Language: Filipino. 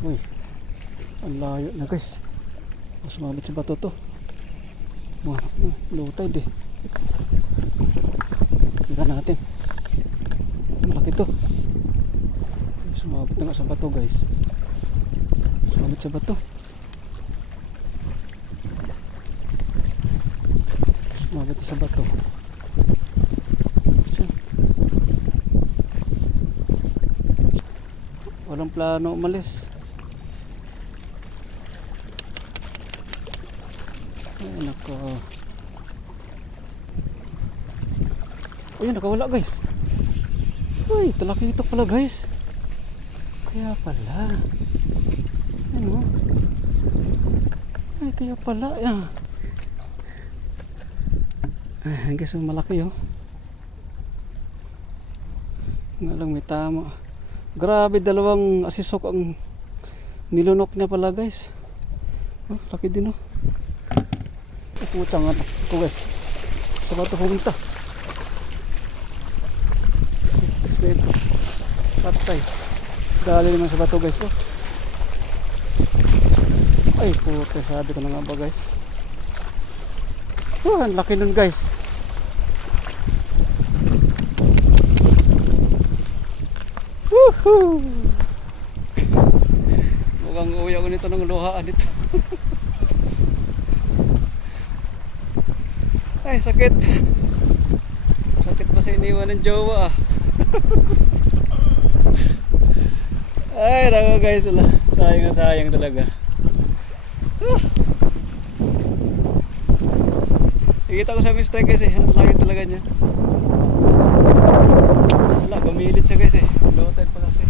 Uy, ang layo na guys. Sumabit sa bato to. Low tide eh. Tingnan natin. Ang laki to. Sumabit na nga sa bato guys. Sumabit sa bato. Sumabit sa bato. Walang plano umalis. Ay nako. Ayun, nakawala guys. Uy, talakitok pala guys. Kaya pala. Ano? Ay, kaya pala. Yan. Ay, guys, malaki oh. Nga lang may tama. Grabe, dalawang asisok ang nilunok niya pala guys. Oh, laki din oh. Putang nga ito guys. Sa bato pumunta. Ito. Patay. Dali naman sa bato guys oh. Ay puto, sabi ko na nga ba guys. Oh, ang laki nun guys. Woohoo! Mukhang uwi ako nito ng luhaan nito. Ay sakit. Sakit pa sa iniwan ng jowa ah. Ay nako guys, sayang na sayang talaga. Nakikita ko sa mistake guys eh, ang laki talaga niya. Wala, gumilit siya guys eh, low tide pa kasi.